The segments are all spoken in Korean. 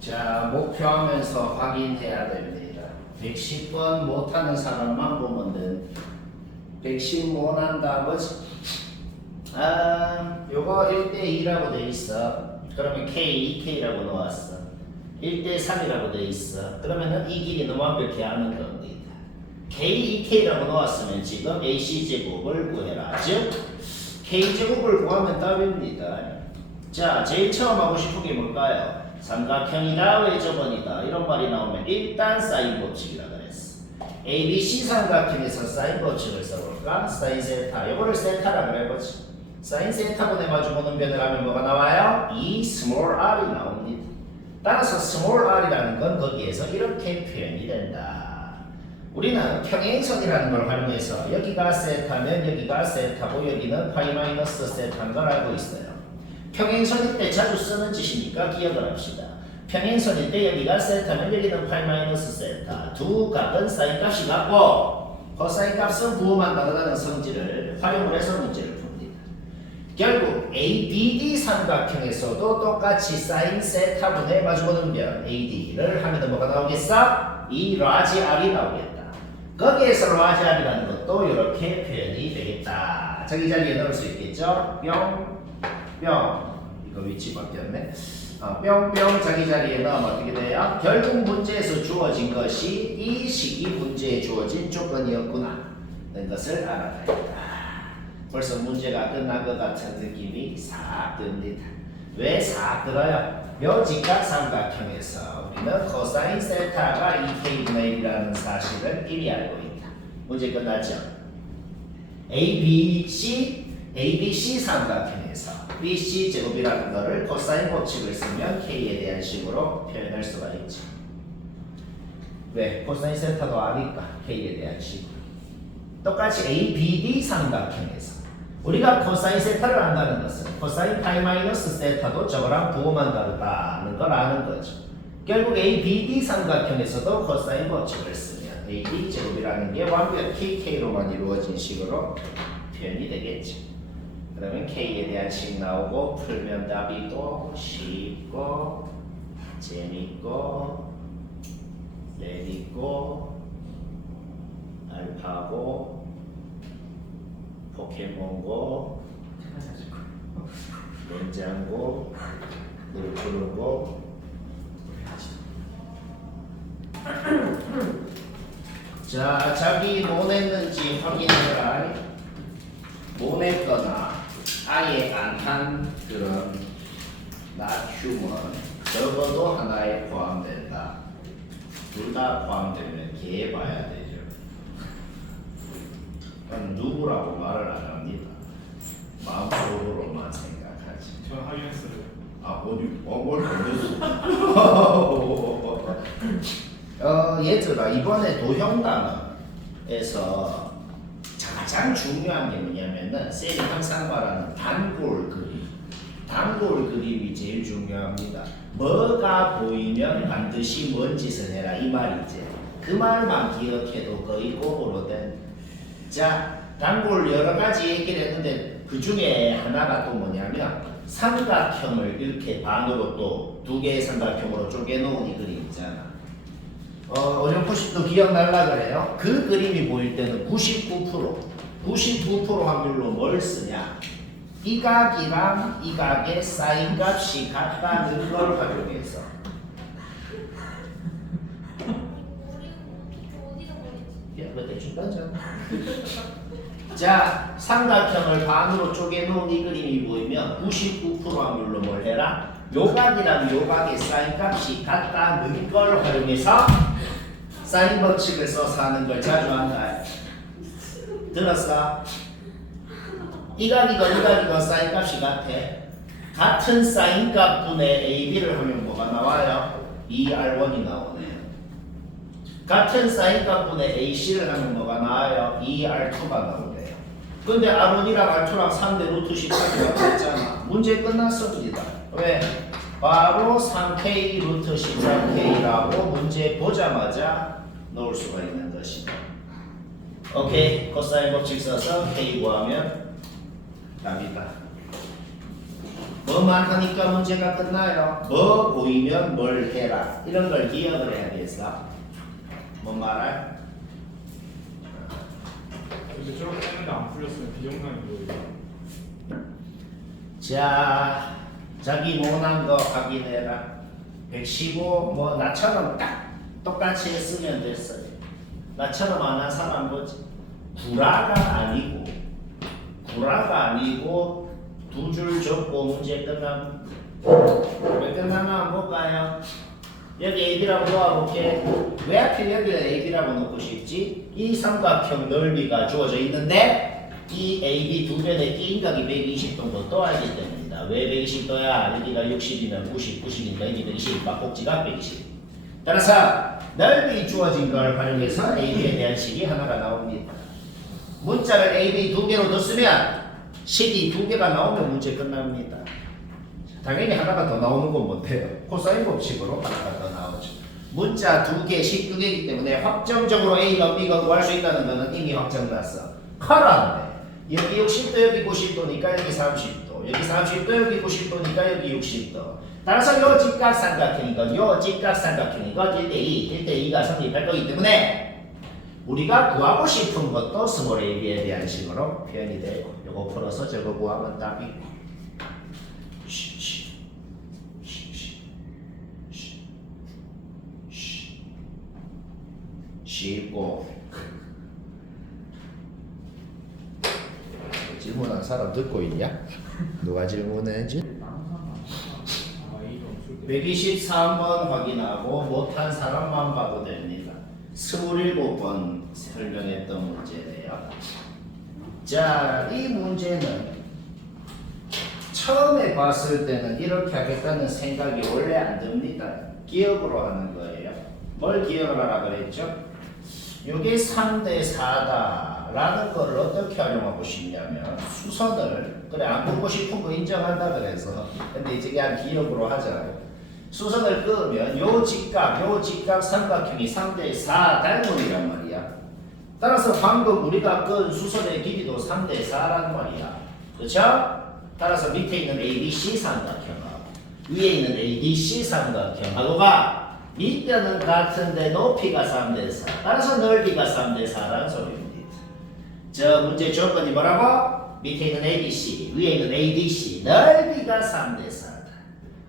자, 목표하면서 확인해야 됩니다. 110번 못하는 사람만 보면 돼. 110 못한다, 뭐지? 요거 1대2라고 돼 있어. 그러면 K, 2K라고 놓았어. 1대3이라고 돼 있어. 그러면은 이 길이는 완벽히 아는 겁니다. K, 2K라고 놓았으면 지금 AC제곱을 구해라. 즉, K제곱을 구하면 답입니다. 자, 제일 처음 하고 싶은 게 뭘까요? 삼각형이다, 외접원이다 이런 말이 나오면 일단 사인 법칙이라 그랬어. ABC 삼각형에서 사인 법칙을 써볼까? 사인 세타, 이거를 세타라 그래보지. 사인 세타분의 마주보는 변을 하면 뭐가 나와요? 이 스몰 r이 나옵니다. 따라서 스몰 r이라는 건 거기에서 이렇게 표현이 된다. 우리는 평행선이라는 걸 활용해서 여기가 세타면 여기가 세타고 여기는 파이 마이너스 세타인 걸 알고 있어요. 평행선일 때 자주 쓰는 짓이니까 기억을 합시다. 평행선일 때 여기가 세타면 여기는 파이 마이너스 세타. 두 각은 사인 값이 같고 코사인 값은 부호만 다르다는 성질을 활용을 해서 문제를 풉니다. 결국 ABD 삼각형에서도 똑같이 사인 세타분의 마주보는 변 AD를 하면 뭐가 나오겠어? 이 라지 R이 나오겠다. 거기에서 라지 R이라는 것도 이렇게 표현이 되겠다. 자기 자리에 넣을 수 있겠죠? 뿅 이거 위치 바뀌었네. 뿅뿅 자기 자리에 넣으면 어떻게 돼요? 결국 문제에서 주어진 것이 이 식이 문제에 주어진 조건이었구나 라는 것을 알아야겠다. 벌써 문제가 끝난 것 같은 느낌이 싹 듭니다. 왜 싹 들어요? 묘직각 삼각형에서 우리는 코사인 세타가 2k분의 1이라는 사실을 이미 알고 있다. 문제 끝났죠? ABC 삼각형에서 BC 제곱이라는 것을 코사인 법칙을 쓰면 K에 대한 식으로 표현할 수가 있죠. 왜? 코사인 세타도 아니까 K에 대한 식으로. 똑같이 ABD 삼각형에서 우리가 코사인 세타를 안다는 것은 코사인 파이 마이너스 세타도 저거랑 부호만 다르다는 걸 아는 거죠. 결국 ABD 삼각형에서도 코사인 법칙을 쓰면 AB 제곱이라는 게 완벽히 K로만 이루어진 식으로 표현이 되겠죠. 그러면 K에 대한 식 나오고 풀면 답이고 쉽고 재밌고 레디고 알파고 포켓몬고 냉장고 물 푸르고 자, 자기 뭐 냈는지 확인해라. 뭐 냈거나 아예 안 한 그런 나큐먼 적어도 하나에 포함된다. 둘 다 포함되면 개 봐야 되죠. 누구라고 말을 안 합니다. 마음속으로만 생각하지. 저 확인했어요. 뭘 보냈어? 얘들아, 이번에 도형단어에서 가장 중요한 게 뭐냐면은 쌤이 항상 말하는 단골 그림. 단골 그림이 제일 중요합니다. 뭐가 보이면 반드시 뭔 짓을 해라 이 말이지. 그 말만 기억해도 거의 꼼으로 된. 자, 단골 여러 가지 얘기를 했는데 그 중에 하나가 또 뭐냐면 삼각형을 이렇게 반으로 또 두 개의 삼각형으로 쪼개놓은 이 그림 있잖아. 어렴풋이도 기억날라 그래요. 그 그림이 보일 때는 99% 확률로 뭘 쓰냐? 이 각이랑 이 각의 사인 값이 같다는 걸 활용해서. 뭐 대충 던져. 자, 삼각형을 반으로 쪼개놓은 이 그림이 보이면 99% 확률로 뭘 해라? 요각이랑 요각의 사인 값이 같다는 걸 활용해서 사인 법칙을 써서 하는 걸 자주 한다. 들었어? 이 각이건 사인 값이 같아. 같은 사인 값분의 AB를 하면 뭐가 나와요? 2R1이 나오네요. 같은 사인 값분의 AC를 하면 뭐가 나와요? 2R2가 나오네요. 근데 R1이랑 R2랑 3대 루트 14가 됐잖아. 문제 끝났습니다. 왜? 바로 3K 루트 14K라고 문제 보자마자 넣을 수가 있는 것이다. 오케이, 코사인 법칙 써서 K 구하면 답이다. 뭐 뭐만 하니까 문제가 끝나요. 뭐 보이면 뭘 해라. 이런 걸 기억을 해야 돼서. 뭔 말할? 근데 저렇게 했는데 안 풀렸으면 비정상이 뭐예요? 자, 자기 못한 거 확인해라. 115, 뭐 나처럼 딱 똑같이 했으면 됐어요. 나처럼 안 한 사람 뭐지? 구라가 아니고 두 줄 적고 문제 끝남. 왜 끝나나 한번 볼까요? 여기 AB라고 놓아볼게. 왜 하필 여기를 AB라고 놓고 싶지? 이 삼각형 넓이가 주어져 있는데 이 AB 두 변의 끼인각이 120 정도 떠야기 때문이다. 왜 120도야? 여기가 60이면 90, 90이니까 여기 120, 막꼭지가 120. 따라서 넓이 주어진 걸 활용해서 AB에 대한 식이 하나가 나옵니다. 문자를 AB 두 개로 넣었으면 식이 두 개가 나오면 문제 끝납니다. 당연히 하나가 더 나오는 건 못해요. 코사인 법칙으로 하나가 더 나오죠. 문자 두 개, 식 두 개이기 때문에 확정적으로 A가 B가 구할 수 있다는 것은 이미 확정났어. 커런데 여기 60도 여기 90도니까 여기 30도 여기 30도 여기 90도니까 여기 60도. 따라서 요 직각삼각형이건 요 직각삼각형이건 1대2, 1대2가 성립할 거기 때문에 우리가 구하고 싶은 것도 스몰 AB에 대한 식으로 표현이 되고 요거 풀어서 저거 구하면 답이고 쉽고 질문한 사람 듣고 있냐? 누가 질문했지? 123번 확인하고 못한 사람만 봐도 됩니다. 27번 설명했던 문제네요. 자, 이 문제는 처음에 봤을 때는 이렇게 하겠다는 생각이 원래 안 듭니다. 기억으로 하는 거예요. 뭘 기억을 하라 그랬죠? 이게 3대 4다 라는 걸 어떻게 활용하고 싶냐면 수선을 그래 안 보고 싶은 거 인정한다 그래서 근데 이제 그냥 기억으로 하자. 수선을 끄면 요 직각 삼각형이 3대 4 닮은이란 말이야. 따라서 방금 우리가 끈 수선의 길이도 3대 4란 말이야. 그렇죠? 따라서 밑에 있는 ABC 삼각형하고 위에 있는 ADC 삼각형하고가 밑변은 같은데 높이가 3대 4. 따라서 넓이가 3대 4라는 소리입니다. 저 문제 조건이 뭐라고? 밑에 있는 ABC, 위에 있는 ADC, 넓이가 3대 4다.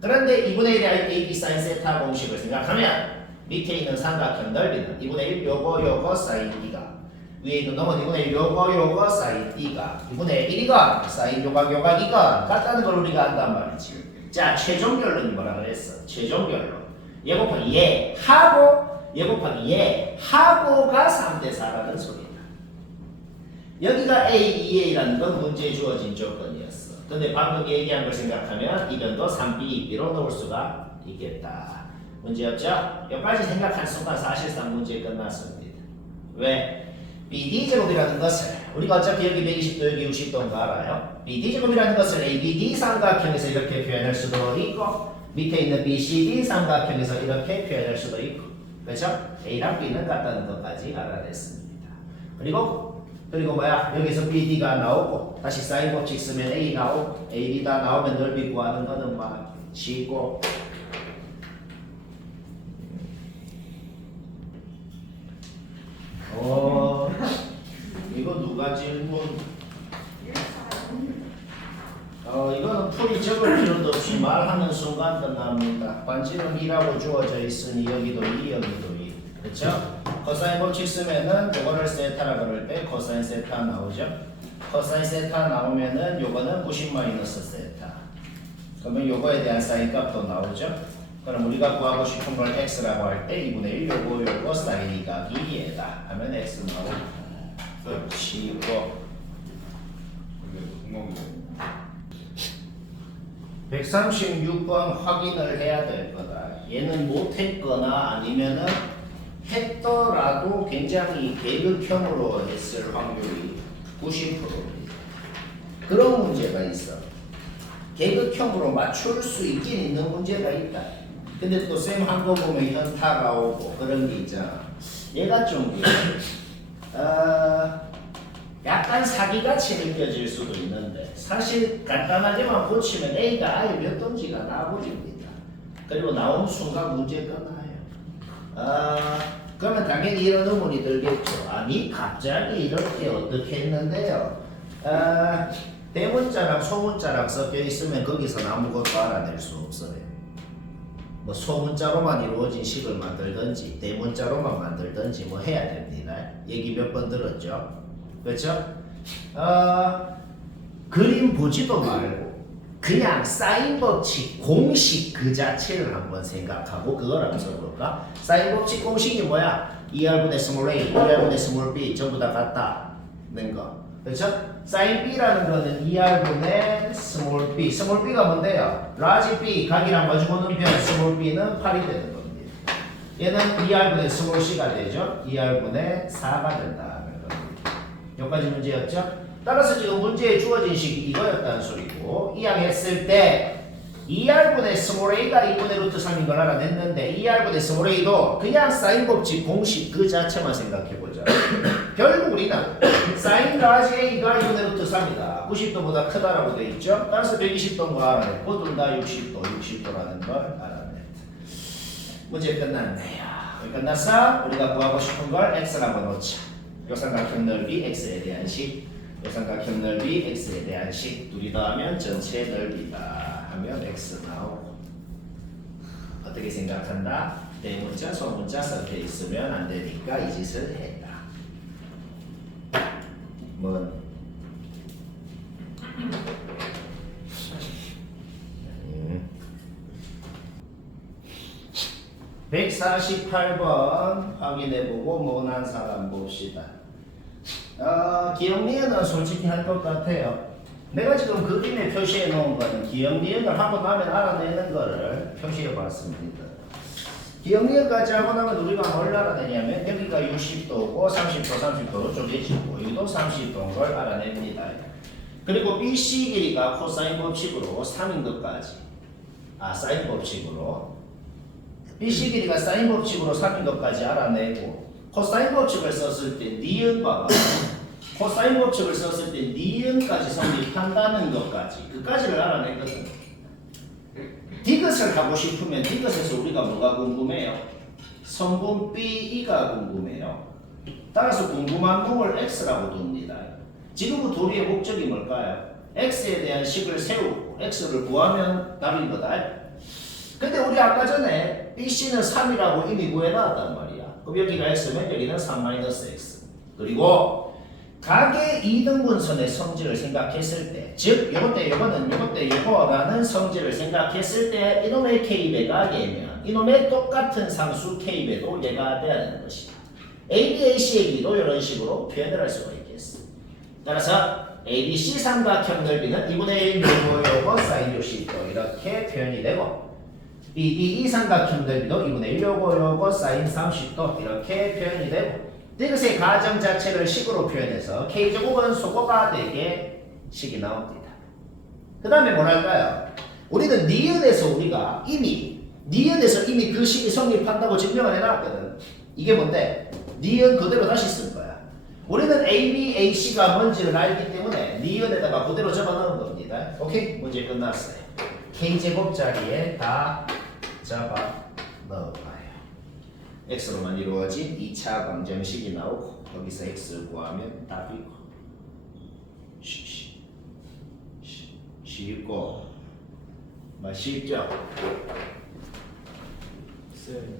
그런데 2분의 1의 AB 사인 세타 공식을 생각하면 밑에 있는 삼각형 넓이는 2분의 1 요거 사인 D가 위에 있는 놈은 2분의 1 요거 사인 D가 2분의 1이건 사인 요각이건 같다는 걸 우리가 안단 말이지. 자, 최종 결론이 뭐라 그랬어? 최종 결론 얘 곱하기 얘 곱하기 얘 하고가 3대 4라는 소리다. 여기가 A, 2A라는 건 문제에 주어진 조건이었어. 근데 방금 얘기한 걸 생각하면 이 변도 3B, 2B로 넣을 수가 있겠다. 문제 없죠? 여기까지 생각한 순간 사실상 문제 끝났습니다. 왜? BD제곱이라는 것을 우리가 어차피 여기 120도 여기 60도인 거 알아요? BD제곱이라는 것을 ABD 삼각형에서 이렇게 표현할 수도 있고 밑에 있는 BCD 삼각형에서 이렇게 표현할 수도 있고 그렇죠? A랑 B는 같다는 것까지 알아냈습니다. 그리고 뭐야? 여기서 BD가 나오고 다시 사인 법칙 쓰면 A 나오고 AB 다 나오면 넓이 구하는 거는 막 쉽고 이거 누가 질문? 이거는 풀이 적을 필요도 없이 말하는 순간 끝납니다. 반지름 2라고 주어져 있으니 여기도 2, 여기도 2. 그렇죠? 코사인 법칙 쓰면은 요거를 세타라 그럴 때 코사인 세타 나오죠? 코사인 세타 나오면은 요거는 90 마이너스 세타. 그러면 요거에 대한 사인 값도 나오죠? 그럼 우리가 구하고 싶은 걸 x라고 할 때 2분의 1 요거 사인 2가 2에다 하면 x 나오고 그렇지 이거 근데 궁금한 게 136번 확인을 해야 될 거다. 얘는 못했거나 아니면은 했더라도 굉장히 계급형으로 했을 확률이 90%입니다. 그런 문제가 있어. 계급형으로 맞출 수 있긴 있는 문제가 있다. 근데 또 쌤 한 거 보면 현타가 오고 그런 게 있잖아. 얘가 좀 약간 사기같이 느껴질 수도 있는데 사실 간단하게만 고치면 A가 아예 몇 동지가 나와버립니다. 그리고 나온 순간 문제 끝나요. 그러면 당연히 이런 의문이 들겠죠. 아니 갑자기 이렇게 어떻게 했는데요. 대문자랑 소문자랑 섞여 있으면 거기서는 아무것도 알아낼 수 없어요. 뭐 소문자로만 이루어진 식을 만들든지 대문자로만 만들든지 뭐 해야 됩니다. 얘기 몇 번 들었죠? 그렇죠? 그림 보지도 말고 그냥 사인 법칙 공식 그 자체를 한번 생각하고 그걸 한번 써볼까? 사인 법칙 공식이 뭐야? 2R분의 스몰 a, 2R분의 스몰 b 전부 다 같다는 거. 그렇죠? 사인 b라는 거는 2R분의 스몰 b. 스몰 b가 뭔데요? 라지 b 각이랑 마주보는 편 스몰 b는 8이 되는 겁니다. 얘는 2R분의 스몰 c가 되죠? 2R분의 4가 된다는 겁니다. 여기까지 문제였죠? 따라서 지금 문제에 주어진 식이 이거였다는 소리고 이항했을 때 2R분의 스몰 a가 2분의 루트 3인 걸 알아냈는데 2R분의 스몰 a도 그냥 사인 법칙 공식 그 자체만 생각해보자. 결국 우리는 사인 라지 a가 2분의 루트 3이다. 90도보다 크다라고 돼 있죠. 따라서 120도인 거 알아냈고 둘 다 60도, 60도라는 걸 알아냈다. 문제 끝났네요. 끝났어? 우리가 구하고 싶은 걸 x라고 놓자. 요삼각형 넓이 x에 대한 식, 요삼각형 넓이 x에 대한 식 둘이 더하면 전체 넓이다 하면 x 나오고. 어떻게 생각한다? 대문자, 소문자 섞여 있으면 안 되니까 이 짓을 했다. 뭔? 148번 확인해보고 못한 사람 봅시다. 기억니은은 솔직히 할 것 같아요. 내가 지금 그림에 표시해 놓은 거는 기억니은을 하고 나면 알아내는 거를 표시해 봤습니다. 기억니은까지 하고 나면 우리가 뭘 알아내냐면 여기가 60도고 30도, 30도로 쪼개지고 여기도 30도인 걸 알아냅니다. 그리고 BC 길이가 코사인 법칙으로 3인 것까지 사인 법칙으로 BC 길이가 사인 법칙으로 3인 것까지 알아내고 코사인 법칙을 썼을 때 니은 봐봐. 코사인 법칙을 썼을 때 니은까지 성립한다는 것까지 그까지를 알아내거든. 디귿을 하고 싶으면 디귿에서 우리가 뭐가 궁금해요? 성분 BE가 궁금해요. 따라서 궁금한 놈을 X라고 둡니다. 지금부터 우리의 목적이 뭘까요? X에 대한 식을 세우고 X를 구하면 답인 거다. 근데 우리 아까 전에 BC는 3이라고 이미 구해놨단 말이야. 그럼 여기가 X면 여기는 3-X. 그리고 각의 2등분선의 성질을 생각했을 때, 즉 요것 때 요거는 요것 때 요거라는 성질을 생각했을 때 이놈의 K배가 얘면 이놈의 똑같은 상수 K배도 얘가 돼야 되는 것이다. ABAC의 길이도 이런 식으로 표현을 할 수가 있겠어. 따라서 ABC 삼각형 넓이는 2분의 1 요거 사인 60도 이렇게 표현이 되고 BDE 삼각형 넓이도 2분의 1 요거 사인 30도 이렇게 표현이 되고 디귿의 가정 자체를 식으로 표현해서 K제곱은 소거가 되게 식이 나옵니다. 그 다음에 뭐랄까요? 우리는 니은에서 우리가 이미 그 식이 성립한다고 증명을 해놨거든. 이게 뭔데? 니은 그대로 다시 쓸 거야. 우리는 AB, AC가 뭔지를 알기 때문에 니은에다가 그대로 적어넣은 겁니다. 오케이? 문제 끝났어요. K제곱 자리에 다 잡아 넣어봐요. X로만 이루어진 2차 방정식이 나오고 거기서 X 구하면 답이고 쉽고 쉽죠? 쌤